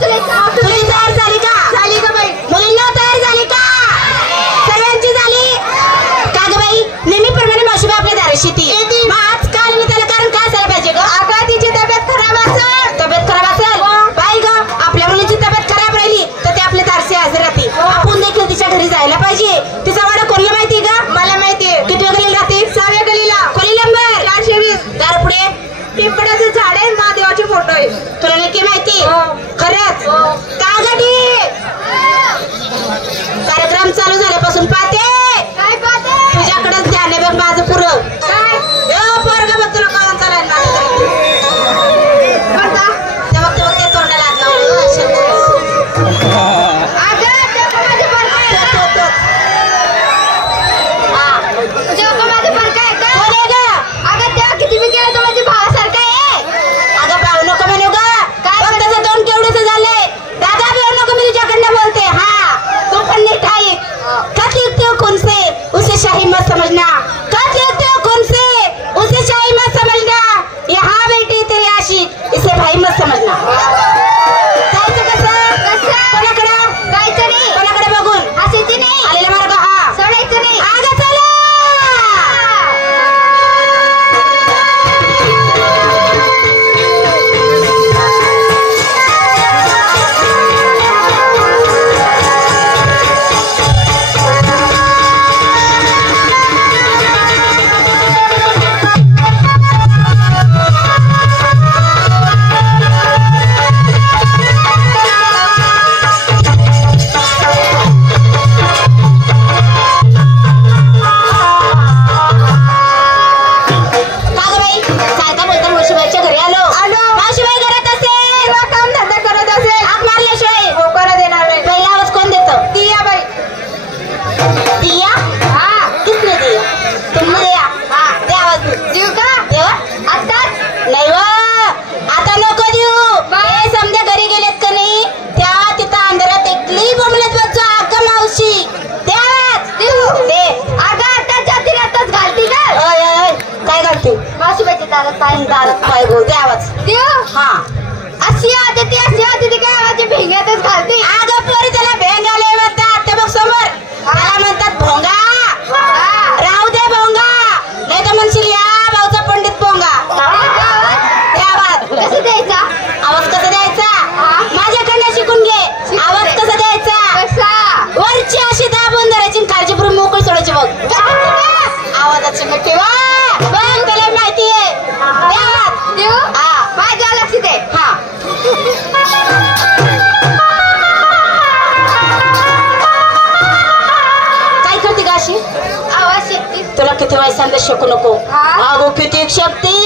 तुझी तयार झाली का? झाली का बाई? मुलींना तयार झाली का? सर्वांची झाली का ग बाई? नेहमीप्रमाणे मावशीबाई आपल्या दाराशी येते. मग आजकाल मी त्याला कारण काय असायला पाहिजे ग? अगं तिची तब्येत खराब असेल. तब्येत खराब असेल? बाई ग, आपल्या मुलीची तब्येत खराब राहिली तर ते आपल्या दारशी हजर राहते. आपण देखील तिच्या घरी जायला पाहिजे. तिचा वाडा कोणाला माहिती का? मला माहितीये. किती गलीला राहते? 6व्या गलीला. खोली नंबर 420. दार पुढे पिंपळाचं झाड आहे, महादेवाचे फोटो आहे. तुला नक्की माहिती? खरंच? का गडी कार्यक्रम चालू झाल्यापासून पाहते काय पाहते? तुझ्याकडेच ध्यान आहे बघ माझं पुरं. काय पोरगा बघ तुला कळून चालायला माझ्या घरी. बरं का? तेव्हा तेव्हा ते तोंडाला हात लावले. अगं तेव्हा माझं बरं काय आहे का? तेव्हा माझं बरं काय आहे का? कोण आहे ग? अगं तेव्हा किती मी केलं तर माझी भावासारखं आहे. अगं भाऊ नको म्हणू ग. बघ त्याचं तोंड केवढंच झालंय. दादा भाऊ नको, मी तुझ्याकडनं बोलते. हा तू पण नीट ऐक. खत लिखते हो कौन से उसे शाही मत समझना. खत लिखते हो कौन से उसे शाही मत समझना. यहाँ बेटी तेरे आशिक इसे भाई मत समझना. जायचं कसं? कोणाकडं? जायचं नाही. कोणाकडे बघून? हसायचं नाही. आलेला मार्ग हा. सोडायचं नाही. अगं चला. पाय बोलते आवाज देव. हा अशी आदती काय आवाज भेंग्यातच घालते. अगं पोरी त्याला भेंगाले म्हणतात. ते बघ समोर त्याला म्हणतात भोंगा. राहू दे भोंगा, नाही तर म्हणशील या भाऊचा पंडित भोंगा. ते आवाज कसं द्यायचा? आवाज कसा द्यायचा? माझ्याकडनं शिकून घे. आवाज कसा द्यायचा? कसा? वरची अशी दाबून धरायची, खालची मोकळी सोडायची. बघ आवाजाची मोठी वा बघ त्याला माहितीये. देव माझ्या लक्ष दे. हा काय करते का अशी? आवाज शेकते. तुला किती वयसांदा शिकू नको. हा. अगो किती शक्ती.